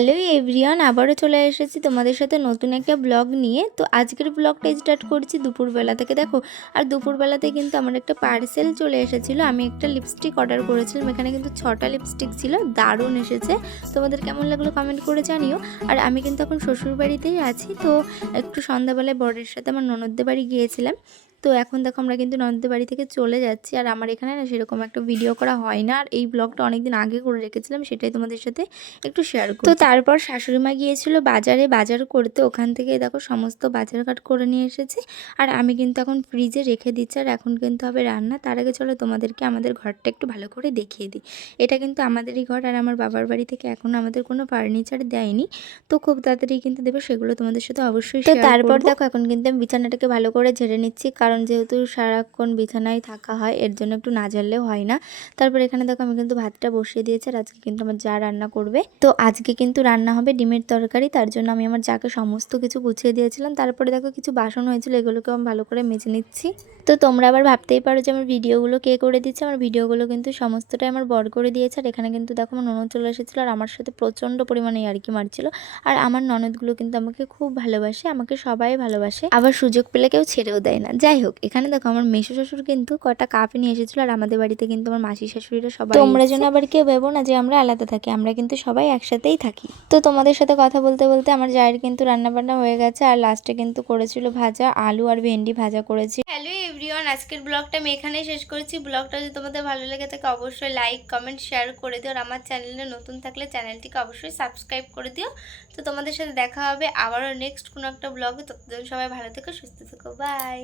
Hello everyone, আবারও চলে এসেছি তোমাদের সাথে নতুন একটা ব্লগ নিয়ে। তো আজকের ব্লগটা স্টার্ট করছি দুপুরবেলা থেকে। দেখো, আর দুপুরবেলাতে কিন্তু আমার একটা পার্সেল চলে এসেছিলো। আমি একটা লিপস্টিক অর্ডার করেছিলাম, এখানে কিন্তু 6টা লিপস্টিক ছিল, দারুণ এসেছে। তোমাদের কেমন লাগলো কমেন্ট করে জানিও। আর আমি কিন্তু এখন শ্বশুরবাড়িতেই আছি, তো একটু সন্ধ্যাবেলায় বরের সাথে আমার ননদদের বাড়ি গিয়েছিলাম। তো এখন দেখো আমরা কিন্তু ননদদের বাড়ি থেকে চলে যাচ্ছি। আর আমার এখানে না সেরকম একটা ভিডিও করা হয় না, আর এই ব্লগটা অনেকদিন আগে করে রেখেছিলাম, সেটাই তোমাদের সাথে একটু শেয়ার করি। তো তারপর শাশুড়িমা গিয়েছিল বাজারে বাজার করতে, ওখান থেকে দেখো সমস্ত বাজারঘাট করে নিয়ে এসেছে। আর আমি কিন্তু এখন ফ্রিজে রেখে দিচ্ছি, আর এখন কিন্তু হবে রান্না। তার আগে চলো তোমাদেরকে আমাদের ঘরটা একটু ভালো করে দেখিয়ে দিই। এটা কিন্তু আমাদেরই ঘর, আর আমার বাবার বাড়ি থেকে এখনও আমাদের কোনো ফার্নিচার দেয়নি, তো খুব তাড়াতাড়ি কিন্তু দেবে, সেগুলো তোমাদের সাথে অবশ্যই শেয়ার করব। তারপর দেখো এখন কিন্তু আমি বিছানাটাকে ভালো করে ঝেড়ে নিচ্ছি, কারণ যেহেতু সারাক্ষণ বিছানায় থাকা হয়, এর জন্য একটু না ঝাড়লেও হয় না। তারপর এখানে দেখো আমি কিন্তু ভাতটা বসিয়ে দিয়েছি, আর আজকে কিন্তু আমার যা রান্না করবে। তো আজকে কিন্তু রান্না হবে ডিমের তরকারি, তার জন্য আমি আমার যাকে সমস্ত কিছু গুছিয়ে দিয়েছিলাম। তারপরে দেখো কিছু বাসন হয়েছিল, এগুলোকে আমি ভালো করে মেজে নিচ্ছি। তো তোমরা আবার ভাবতেই পারো যে আমার ভিডিওগুলো কে করে দিচ্ছে। আমার ভিডিওগুলো কিন্তু সমস্তটাই আমার বর করে দিয়েছে। আর এখানে কিন্তু দেখো আমার ননদ চলে এসেছিলো, আর আমার সাথে প্রচণ্ড পরিমাণে ইয়ার্কি মারছিল। আর আমার ননদগুলো কিন্তু আমাকে খুব ভালোবাসে, আমাকে সবাই ভালোবাসে, আবার সুযোগ পেলে কেউ ছেড়েও দেয় না। যাই হোক, এখানে দেখো আমার মেসো শ্বশুর কিন্তু কটা কাপ নিয়ে এসেছিলো, আর আমাদের বাড়িতে কিন্তু আমার মাসি শাশুড়িরা সবাই। তোমরা যেন আবার কেউ ভেবো না যে আমরা আলাদা থাকি, আমরা কিন্তু সবাই একসাথেই থাকি। তো তোমাদের সাথে কথা বলতে বলতে আমার জায়ের কিন্তু রান্নাবান্না হয়ে গেছে, আর লাস্টে কিন্তু করেছিল ভাজা, আলু আর ভেন্ডি ভাজা করেছি। হ্যালো এভরিওয়ান, আজকের ব্লগটা আমি এখানেই শেষ করেছি। ব্লগটা যদি তোমাদের ভালো লেগে থাকে অবশ্যই লাইক কমেন্ট শেয়ার করে দিও, আর আমার চ্যানেলে নতুন থাকলে চ্যানেলটিকে অবশ্যই সাবস্ক্রাইব করে দিও। তো তোমাদের সাথে দেখা হবে আবারও নেক্সট কোনো একটা ব্লগে। ততদিন সবাই ভালো থেকো, সুস্থ থেকো, বাই।